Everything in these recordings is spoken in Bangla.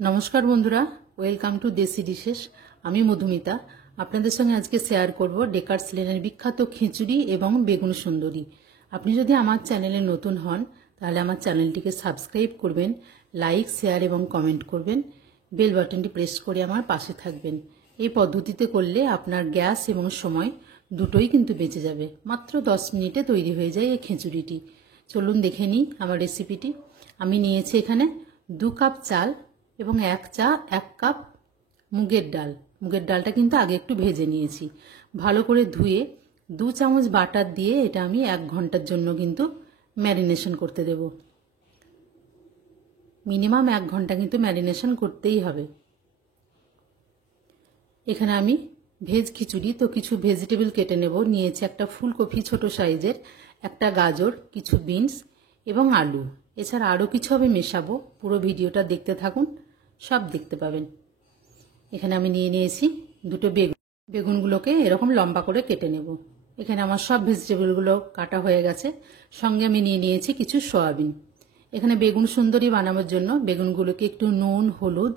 নমস্কার বন্ধুরা, ওয়েলকাম টু দেশি ডিশেস। আমি মধুমিতা আপনাদের সঙ্গে আজকে শেয়ার করব ডেকার্স লেনের বিখ্যাত খিচুড়ি এবং বেগুন সুন্দরী। আপনি যদি আমার চ্যানেলে নতুন হন তাহলে আমার চ্যানেলটিকে সাবস্ক্রাইব করবেন, লাইক, শেয়ার এবং কমেন্ট করবেন। বেল বাটনটি প্রেস করে আমার পাশে থাকবেন। এই পদ্ধতিতে করলে আপনার গ্যাস এবং সময় দুটোই কিন্তু বেঁচে যাবে। মাত্র 10 মিনিটে তৈরি হয়ে যায় এই খিচুড়িটি। চলুন দেখে নিই আমার রেসিপিটি। আমি নিয়েছি এখানে 2 কাপ চাল এবং 1 কাপ মুগের ডাল। মুগের ডালটা কিন্তু আগে একটু ভেজে নিয়েছি। ভালো করে ধুয়ে 2 চামচ বাটার দিয়ে এটা আমি 1 ঘন্টার জন্য কিন্তু ম্যারিনেশন করতে দেব। মিনিমাম 1 ঘন্টা কিন্তু ম্যারিনেশন করতেই হবে। এখানে আমি ভেজ খিচুড়ি তো কিছু ভেজিটেবল কেটে নেব। নিয়েছি একটা ফুলকপি ছোট সাইজের, একটা গাজর, কিছু বিনস এবং আলু। এছাড়া আরও কিছু আমি মেশাবো। পুরো ভিডিওটা দেখতে থাকুন, সব দেখতে পাবেন। এখানে আমি নিয়ে নিয়েছি 2টো বেগুন। বেগুনগুলোকে এরকম লম্বা করে কেটে নেব। এখানে আমার সব ভেজিটেবলগুলো কাটা হয়ে গেছে। সঙ্গে আমি নিয়ে নিয়েছি কিছু সয়াবিন। এখানে বেগুন সুন্দরী বানানোর জন্য বেগুনগুলোকে একটু নুন, হলুদ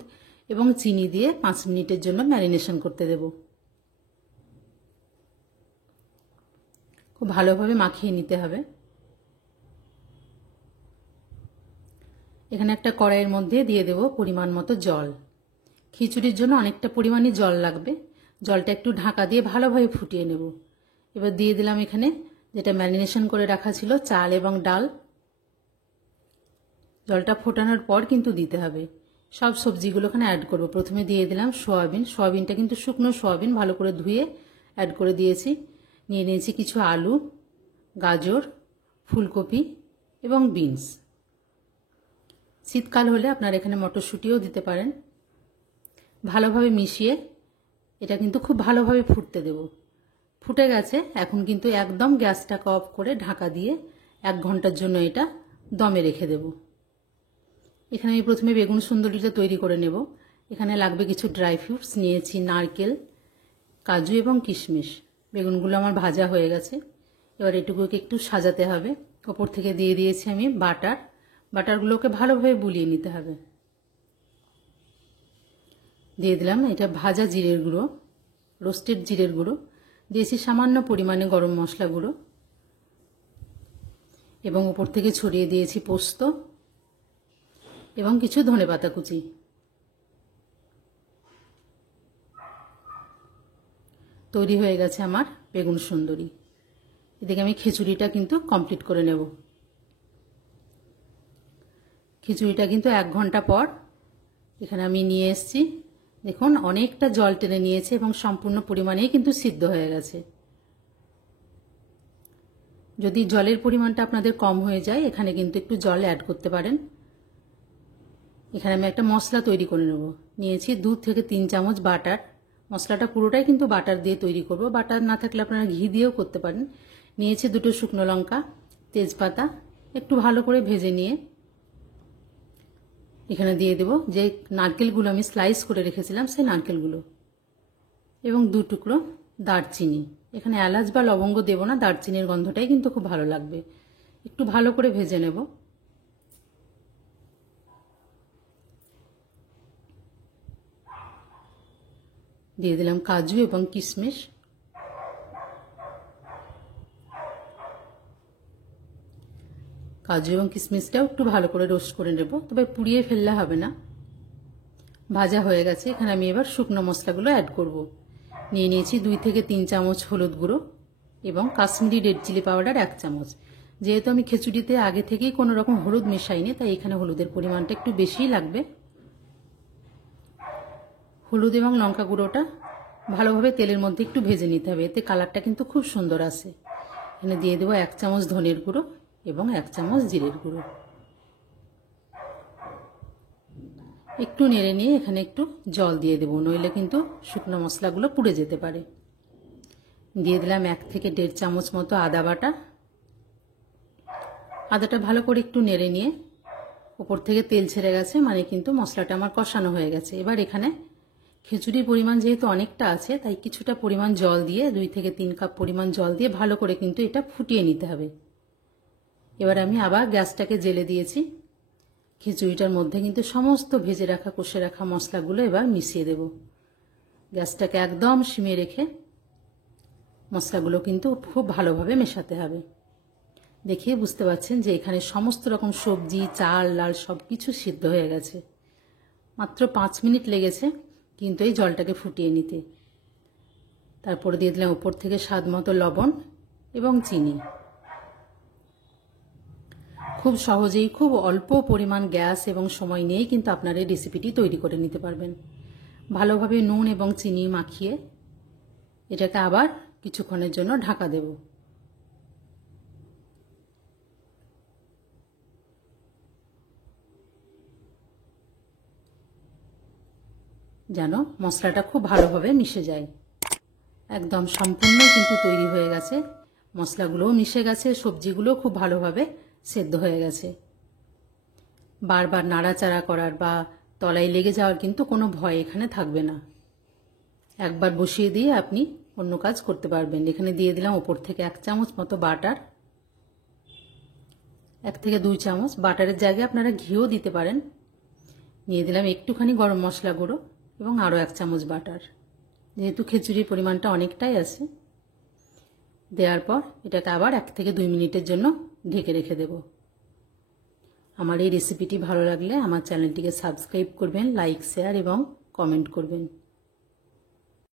এবং চিনি দিয়ে 5 মিনিটের জন্য ম্যারিনেশন করতে দেব। খুব ভালোভাবে মাখিয়ে নিতে হবে। এখানে একটা কড়াইয়ের মধ্যে দিয়ে দেব পরিমাণ মতো জল। খিচুড়ির জন্য অনেকটা পরিমাণে জল লাগবে। জলটা একটু ঢাকা দিয়ে ভালোভাবে ফুটিয়ে নেব। এবার দিয়ে দিলাম এখানে যেটা ম্যারিনেশন করে রাখা ছিল চাল এবং ডাল। জলটা ফোটানোর পর কিন্তু দিতে হবে। সব সবজিগুলো এখানে অ্যাড করব। প্রথমে দিয়ে দিলাম সয়াবিন। সয়াবিনটা কিন্তু শুকনো সয়াবিন, ভালো করে ধুয়ে অ্যাড করে দিয়েছি। নিয়ে নিয়েছি কিছু আলু, গাজর, ফুলকপি এবং বিনস। শীতকাল হলে আপনারা এখানে মটরশুঁটিও দিতে পারেন। ভালোভাবে মিশিয়ে এটা কিন্তু খুব ভালোভাবে ফুটতে দেব। ফুটে গেছে। এখন কিন্তু একদম গ্যাসটাকে অফ করে ঢাকা দিয়ে 1 ঘন্টার জন্য এটা দমে রেখে দেব। এখানে আমি প্রথমে বেগুন সুন্দরীটা তৈরি করে নেব। এখানে লাগবে কিছু ড্রাই ফ্রুটস। নিয়েছি নারকেল, কাজু এবং কিশমিশ। বেগুনগুলো আমার ভাজা হয়ে গেছে। এবার এটুকুকে একটু সাজাতে হবে। ওপর থেকে দিয়ে দিয়েছি আমি বাটার। বাটারগুলোকে ভালোভাবে বুলিয়ে নিতে হবে। দিয়ে দিলাম এটা ভাজা জিরের গুঁড়ো, রোস্টেড জিরের গুঁড়ো। দিয়েছি সামান্য পরিমাণে গরম মশলা গুঁড়ো এবং উপর থেকে ছড়িয়ে দিয়েছি পোস্ত এবং কিছু ধনেপাতা কুচি। তৈরি হয়ে গেছে আমার বেগুন সুন্দরী। এদিকে আমি খিচুড়িটা কিন্তু কমপ্লিট করে নেব। খিচুড়িটা কিন্তু 1 ঘন্টা পর এখানে আমি নিয়ে এসেছি। দেখুন অনেকটা জল টেনে নিয়েছে এবং সম্পূর্ণ পরিমাণেই কিন্তু সিদ্ধ হয়ে গেছে। যদি জলের পরিমাণটা আপনাদের কম হয়ে যায় এখানে কিন্তু একটু জল অ্যাড করতে পারেন। এখানে আমি একটা মশলা তৈরি করে নেব। নিয়েছি 2 থেকে 3 চামচ বাটার। মশলাটা পুরোটাই কিন্তু বাটার দিয়ে তৈরি করব। বাটার না থাকলে আপনারা ঘি দিয়েও করতে পারেন। নিয়েছি 2টো শুকনো লঙ্কা, তেজপাতা। একটু ভালো করে ভেজে নিয়ে এখানে দিয়ে দেব যে নারকেলগুলো আমি স্লাইস করে রেখেছিলাম, সেই নারকেলগুলো এবং 2 টুকরো দারচিনি। এখানে এলাচ বা লবঙ্গ দেব না, দারচিনির গন্ধটাই কিন্তু খুব ভালো লাগবে। একটু ভালো করে ভেজে নেব। দিয়ে দিলাম কাজু এবং কিশমিশ। কাজু এবং কিশমিশটাও একটু ভালো করে রোস্ট করে নেব, তবে পুড়িয়ে ফেললে হবে না। ভাজা হয়ে গেছে। এখানে আমি এবার শুকনো মশলাগুলো অ্যাড করব। নিয়ে নিয়েছি 2 থেকে 3 চামচ হলুদ গুঁড়ো এবং কাশ্মীরি রেড চিলি পাউডার 1 চামচ। যেহেতু আমি খিচুড়িতে আগে থেকেই কোনো রকম হলুদ মেশাইনি, তাই এখানে হলুদের পরিমাণটা একটু বেশিই লাগবে। হলুদ এবং লঙ্কা গুঁড়োটা ভালোভাবে তেলের মধ্যে একটু ভেজে নিতে হবে, এতে কালারটা কিন্তু খুব সুন্দর আসে। এখানে দিয়ে দেবো 1 চামচ ধনের গুঁড়ো এবং 1 চামচ জিরের গুঁড়ো। একটু নেড়ে নিয়ে এখানে একটু জল দিয়ে দেবো, নইলে কিন্তু শুকনো মশলাগুলো পুড়ে যেতে পারে। দিয়ে দিলাম 1 থেকে 1.5 চামচ মতো আদা বাটা। আদাটা ভালো করে একটু নেড়ে নিয়ে উপর থেকে তেল ছেড়ে গেছে, মানে কিন্তু মশলাটা আমার কষানো হয়ে গেছে। এবার এখানে খিচুড়ির পরিমাণ যেহেতু অনেকটা আছে, তাই কিছুটা পরিমাণ জল দিয়ে 2 থেকে 3 কাপ পরিমাণ জল দিয়ে ভালো করে কিন্তু এটা ফুটিয়ে নিতে হবে। এবার আমি আবার গ্যাসটাকে জ্বেলে দিয়েছি। খিচুড়িটার মধ্যে কিন্তু সমস্ত ভেজে রাখা কষে রাখা মশলাগুলো এবার মিশিয়ে দেব। গ্যাসটাকে একদম সিমে রেখে মশলাগুলো কিন্তু খুব ভালোভাবে মেশাতে হবে। দেখিয়ে বুঝতে পারছেন যে এখানে সমস্ত রকম সবজি, চাল, ডাল সব কিছু সিদ্ধ হয়ে গেছে। মাত্র 5 মিনিট লেগেছে কিন্তু এই জলটাকে ফুটিয়ে নিতে। তারপরে দিয়ে দিলাম উপর থেকে স্বাদ মতো লবণ এবং চিনি। খুব সহজেই খুব অল্প পরিমাণ গ্যাস এবং সময় নিয়েই কিন্তু আপনারা এই রেসিপিটি তৈরি করে নিতে পারবেন। ভালোভাবে নুন এবং চিনি মাখিয়ে এটাকে আবার কিছুক্ষণের জন্য ঢাকা দেব। যেন মশলাটা খুব ভালোভাবে মিশে যায়। একদম সম্পূর্ণ কিন্তু তৈরি হয়ে গেছে। মশলাগুলোও মিশে গেছে, সবজিগুলোও খুব ভালোভাবে সেদ্ধ হয়ে গেছে। বারবার নাড়াচাড়া করার বা তলায় লেগে যাওয়ার কিন্তু কোনো ভয় এখানে থাকবে না। একবার বসিয়ে দিয়ে আপনি অন্য কাজ করতে পারবেন। এখানে দিয়ে দিলাম ওপর থেকে 1 চামচ মতো বাটার। 1 থেকে 2 চামচ, বাটারের জায়গায় আপনারা ঘিও দিতে পারেন। নিয়ে দিলাম একটুখানি গরম মশলা গুঁড়ো এবং আরও 1 চামচ বাটার। যেহেতু খিচুড়ির পরিমাণটা অনেকটাই আছে, দেওয়ার পর এটাকে আবার 1 থেকে 2 মিনিটের জন্য ঢেকে রেখে দেব। আমার এই রেসিপিটি ভালো লাগলে আমার চ্যানেলটিকে সাবস্ক্রাইব করবেন, লাইক, শেয়ার এবং কমেন্ট করবেন।